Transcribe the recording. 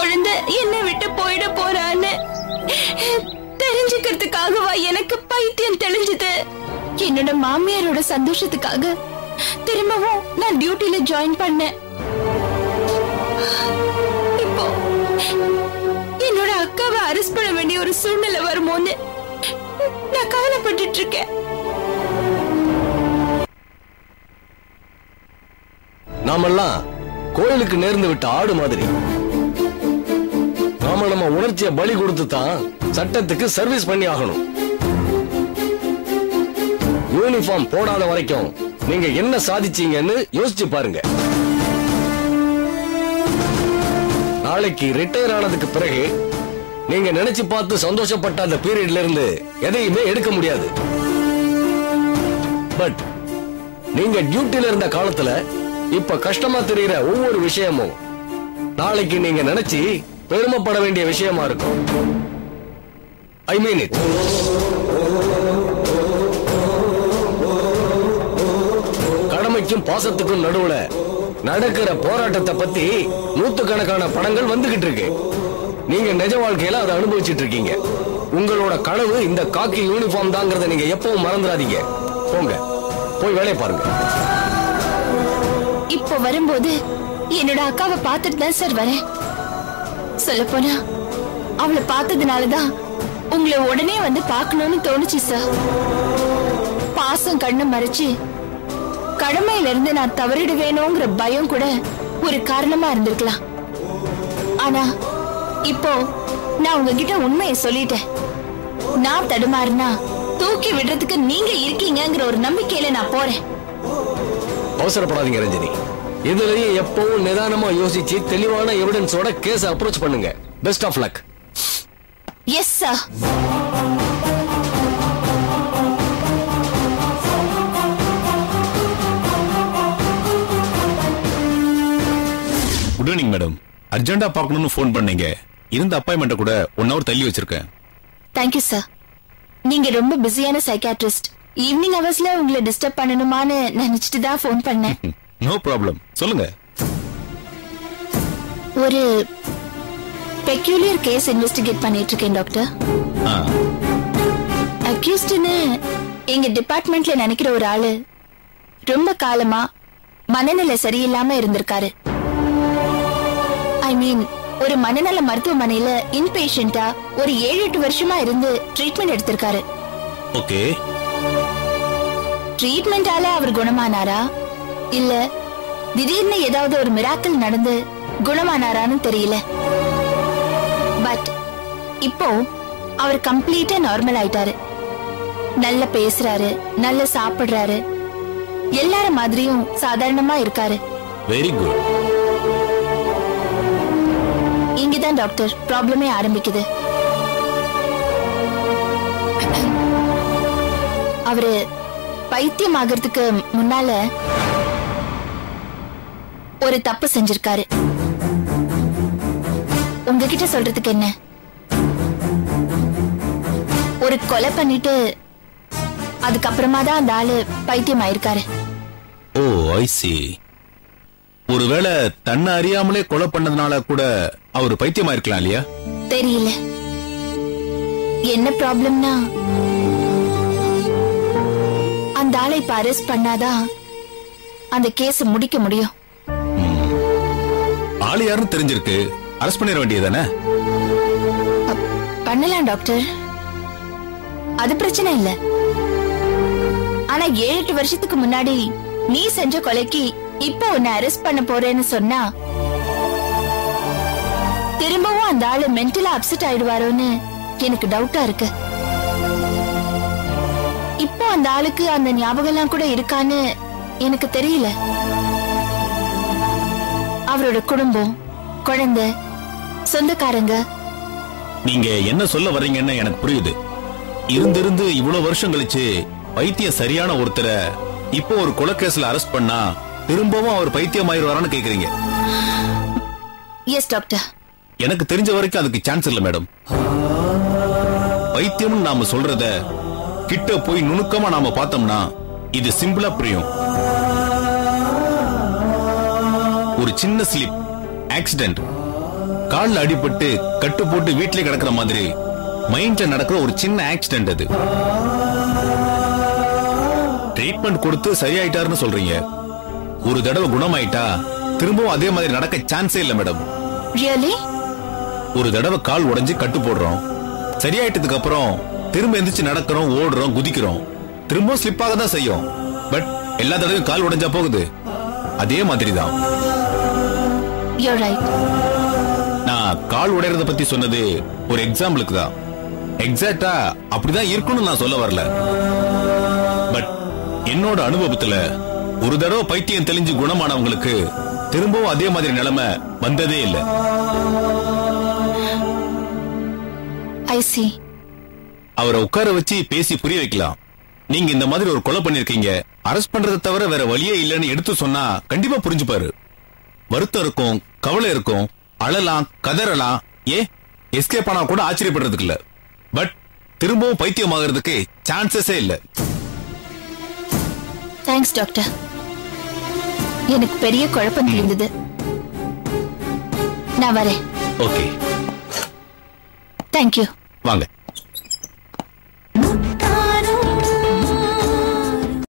குழந்தை என்னை விட்டு போயிட போறான்னு தெரிஞ்சுக்கிறதுக்காகவா எனக்கு பைத்தியம் தெளிஞ்சது. என்னோட மாமியாரோட சந்தோஷத்துக்காக திரும்பவும் நான் டியூட்டில ஜாயின் பண்ணேன். இப்போ என்னோட அக்காவை அரெஸ்ட் பண்ண வேண்டிய ஒரு சூழ்நிலை வருமோன்னு நான் கவலைப்பட்டு இருக்கேன். நாமெல்லாம் கோயிலுக்கு நேர்ந்து விட்ட ஆடு மாதிரி. நாம நம்ம உணர்ச்சியை பலி கொடுத்து தான் சட்டத்துக்கு சர்வீஸ் பண்ணி ஆகணும். யூனிஃபார்ம் போடாத வரைக்கும் நீங்க என்ன சாதிச்சீங்கன்னு யோசிச்சு பாருங்க. நாளைக்கு ரிட்டையர் ஆனதுக்கு பிறகு நீங்க நினைச்சு பார்த்து சந்தோஷப்பட்ட அந்த பீரியட்ல இருந்து எதையுமே எடுக்க முடியாது. பட் நீங்க டியூட்டில இருந்த காலத்துல இப்ப கஷ்டமா தெரியுற ஒவ்வொரு விஷயமும் நாளைக்கு நீங்க நினைச்சு பெருமைப்பட வேண்டிய விஷயமா இருக்கும். ஐ மீன் இட். கடமைக்கும் பாசத்துக்கும் நடுவுல நடக்கிற போராட்டத்தை பத்தி நூத்துக்கணக்கான படங்கள் வந்துகிட்டு இருக்கு. நீங்க நிஜ வாழ்க்கையில அதை அனுபவிச்சுட்டு இருக்கீங்க. உங்களோட கனவு இந்த காக்கி யூனிஃபார்ம் தாங்கிறத நீங்க எப்பவும் மறந்துடாதீங்க. போங்க, போய் வேலையை பாருங்க. இப்போ வரும்போது என்னோட அக்காவை பார்த்துட்டு தான் சார் வரேன். சொல்ல போனா அவளை பார்த்ததுனாலதான் உங்களை உடனே வந்து பார்க்கணும்னு தோணுச்சு சார். பாசம் கண்ணு மறைச்சு கடமையில இருந்து நான் தவறிடுவேணுங்கிற பயம் கூட ஒரு காரணமா இருந்திருக்கலாம். ஆனா இப்போ நான் உங்ககிட்ட உண்மையை சொல்லிட்டேன். நான் தடுமாறுனா தூக்கி விடுறதுக்கு நீங்க இருக்கீங்கிற ஒரு நம்பிக்கையில நான் போறேன். அவசரப்படாதீங்க ரஞ்சினி. இதுலயும் எப்பவும் நிதானமா யோசிச்சு தெளிவான எவிடன்ஸோட கேஸ் அப்ரோச் பண்ணுங்க. Best of luck. Yes sir. Good evening madam. அர்ஜென்டா பார்க்கணும்னு போன் பண்ணீங்க. இருந்த அப்பாயின்மெண்ட்டை கூட 1 hour தள்ளி வச்சிருக்கேன். Thank you sir. நீங்க ரொம்ப பிஸியான சைக்காட்ரிஸ்ட். ஈவினிங் ஹவர்ஸ்ல உங்களை டிஸ்டர்ப் பண்ணணுமான்னு நினைச்சிட்டு தான் போன் பண்ணேன். நோ ப்ராப்ளம், சொல்லுங்க. ஒரு பெக்யூலியர் கேஸ் இன்வெஸ்டிகேட் பண்ணிட்டு இருக்கேன் டாக்டர். அக்யூஸ்ட்னு எங்க டிபார்ட்மெண்ட்ல நினைக்கிற ஒரு ஆளு ரொம்ப காலமா மனநிலை சரியில்லாம இருந்திருக்காரு. ஐ மீன், ஒரு மனநல மருத்துவமனையில இன்பேஷண்டா ஒரு 7-8 வருஷமா இருந்து ட்ரீட்மெண்ட் எடுத்திருக்காரு. ஓகே. ட்ரீட்மெண்டால அவர் குணமானாரா இல்ல திடீர்னு ஏதாவது ஒரு மிராக்கிள் நடந்து குணமானாரான்னு தெரியல. பட் இப்போ அவர் கம்ப்ளீட்டா நார்மல் ஆயிட்டாரு. நல்ல பேசுறாரு, நல்ல சாப்பிடுறாரு, எல்லார மாதிரியும் சாதாரணமா இருக்காரு. Very good. இங்கதான் டாக்டர் ப்ராப்ளமே ஆரம்பிக்குது. அவரு பைத்தியம் ஆகிறதுக்கு முன்னால ஒரு தப்பு செஞ்சிருக்காரு. உங்ககிட்ட சொல்றதுக்கு என்ன, ஒரு கொலை பண்ணிட்டு அதுக்கப்புறமா தான் அந்த ஆளு பைத்தியம் ஆயிருக்காரு. ஓ, ஐ see. ஒருவேளை தன்னை அறியாமலே கொலை பண்ணதுனால கூட அவர் பைத்தியமா இருக்கலாம் இல்லையா? தெரியல. என்ன ப்ராப்ளம்னா, அந்த ஆளை இப்ப அரெஸ்ட் பண்ணாதான் அந்த கேஸ் முடிக்க முடியும். ஆளு யாருன்னு தெரிஞ்சிருக்கு, அரெஸ்ட் பண்ணிட வேண்டியதானே? பண்ணலாம் டாக்டர், அது பிரச்சனை இல்ல. ஆனா 7-8 வருஷத்துக்கு முன்னாடி நீ செஞ்ச கொலைக்கு இப்போ உன்னை அரெஸ்ட் பண்ண போறேன்னு சொன்னா திரும்பவும் அந்த ஆளு மென்டலா அப்செட் ஆயிடுவாரோன்னு எனக்கு டவுட்டா இருக்கு. இப்போ அந்த ஆளுக்கு அந்த ஞாபகம் எல்லாம் கூட இருக்கான்னு எனக்கு தெரியல. அவரோட குடும்பம், குழந்தை, சொந்தக்காரங்க. நீங்க என்ன சொல்ல வர்றீங்கன்னு எனக்கு புரியுது. இருந்திருந்து இவ்வளவு வருஷம் கழிச்சு பைத்தியம் சரியான ஒருத்தரை இப்போ ஒரு கொலை கேஸ்ல அரெஸ்ட் பண்ணா திரும்பவும் அவர் பைத்தியம் ஆயிடுவாரான்னு கேக்குறீங்க. Yes doctor. எனக்கு தெரிஞ்ச வரைக்கும் அதுக்கு சான்ஸ் இல்ல மேடம். பைத்தியம்னு நாம சொல்றத கிட்ட போய் நுணுக்கமா நாம பார்த்தோம்னா இது சிம்பிளா புரியும். ஒரு சின்ன ஸ்லிப், ஆக்சிடென்ட், கால்ல அடிபட்டு கட்டு போட்டு வீட்டிலே கிடக்குற மாதிரி மைண்ட்ல நடக்கிற ஒரு சின்ன ஆக்சிடென்ட் அது. ட்ரீட்மெண்ட் கொடுத்து சரியாயிட்டாருன்னு சொல்றீங்க. ஒரு தடவை குணமாயிட்டா திரும்பவும் அதே மாதிரி நடக்க சான்ஸே இல்ல மேடம். ரியலி? ஒரு தடவை கால் உடைஞ்சு கட்டு போடுறோம், சரியாயிட்டதுக்கு அப்புறம் திரும்ப எந்திரிச்சு நடக்கிறோம், ஓடுறோம், குதிக்கிறோம், திரும்பவும் ஸ்லிப் ஆக தான் செய்யும். பட் எல்லா தடவையும் கால் உடைஞ்சா போகுது? அதே மாதிரி தான். நான் கால் உடையறத பத்தி சொன்னது ஒரு எக்ஸாம்பிளுக்கு தான். எக்ஸாக்ட்டா அப்படிதான் இருக்கும்னு நான் சொல்ல வரல. பட் என்னோட அனுபவத்துல ஒரு தடவை பைத்தியம் தெளிஞ்சு குணமானவங்களுக்கு திரும்பவும் அதே மாதிரி நிலைமை வந்ததே இல்லை. அவரை உட்கார வச்சு பேசி புரிய வைக்கலாம். நீங்க இந்த மாதிரி ஒரு கொலை பண்ணிருக்கீங்க, அரெஸ்ட் பண்றதை தவிர வேற வழியே இல்லைன்னு எடுத்து சொன்னா கண்டிப்பா புரிஞ்சுப்பாரு. வருத்தம் இருக்கும், கவலை இருக்கும், அழலாம், கதறலாம், எஸ்கேப் ஆனா கூட ஆச்சரியப்படுறதுக்கு இல்ல. பட் திரும்பவும் பைத்தியம் ஆகிறதுக்கு சான்சஸே இல்ல. Thanks doctor. எனக்கு பெரிய குழப்பம் தெரிந்தது. நான் வரேன். Okay, thank you. வாங்க.